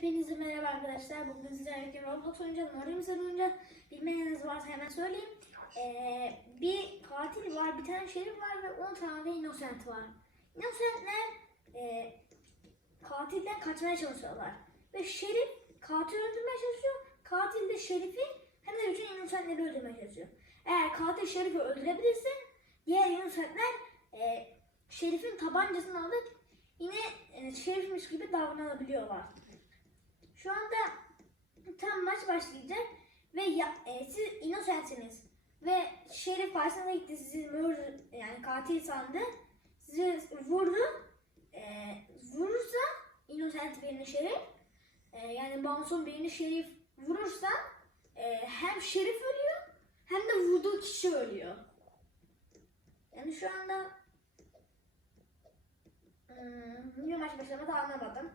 Hepinize merhaba arkadaşlar. Bugün sizlerle birlikte Roblox oynayacağız. Mario Mısır oynayacağız. Bilmeyeniniz varsa hemen söyleyeyim. Ee, bir katil var, bir tane şerif var ve 10 tane de innocent var. Innocentler e, katilden kaçmaya çalışıyorlar. Ve şerif katil öldürmeye çalışıyor. Katil de şerifi hem de bütün innocentleri öldürmeye çalışıyor. Eğer katil şerifi öldürebilirse diğer innocentler e, şerifin tabancasını alıp yine e, şerifmiş gibi davranabiliyorlar. Şu anda tam maç başlayacak ve ya, e, siz innocentsiniz ve şerif karşısına gitti sizi murder, yani katil sandı. Sizi vurdu. E, vurursa innocent birini şerif e, yani masum birini şerif vurursa e, hem şerif ölüyor hem de vurduğu kişi ölüyor. Yani şu anda Hmm, niye maç başlamadı anlamadım.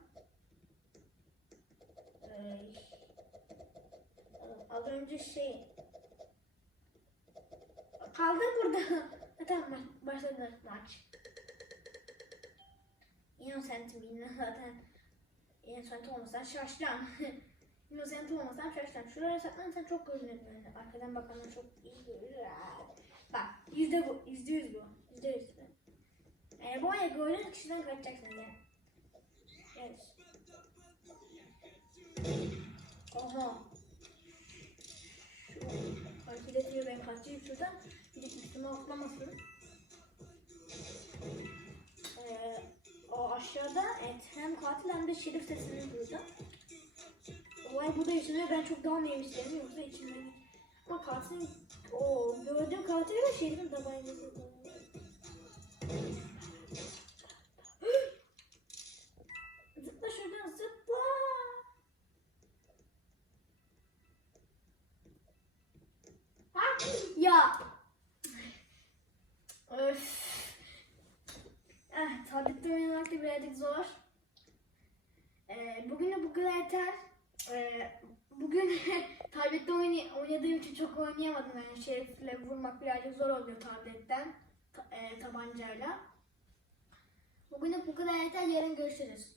Ee, az önce şey kaldım burada. Tamam baş- başladı maç. Innocent miyim zaten? Innocent olmasan şaşacağım. Innocent olmasan şaşacağım. Şuraya saklanırsan çok görünür. Arkadan bakanlar çok iyi görür. Bak yüzde bu. Yüzde yüz bu. Yüzde yüz. Eğer bu oyunu gördüğünüz kişiden kaçacaksınız ya. Evet. Oha. Hareket ediyor ben kaçayım şuradan. Bir de üstüme atlamasın. Ee, o aşağıda evet hem katil hem de şerif sesini duydu. Olay burada yaşanıyor. Ben çok daha neymiş isterim yoksa içimde. Ama katil o gördüğüm katil ve şerifin tabancası. Ya. Öf. Eh, tabletle oynamak da birazcık zor. Ee, bugün de bu kadar yeter. Ee, bugün tablette oynay- oynadığım için çok oynayamadım. Yani şerifle vurmak birazcık zor oluyor tabletten. Ta- e, tabancayla. Bugün de bu kadar yeter. Yarın görüşürüz.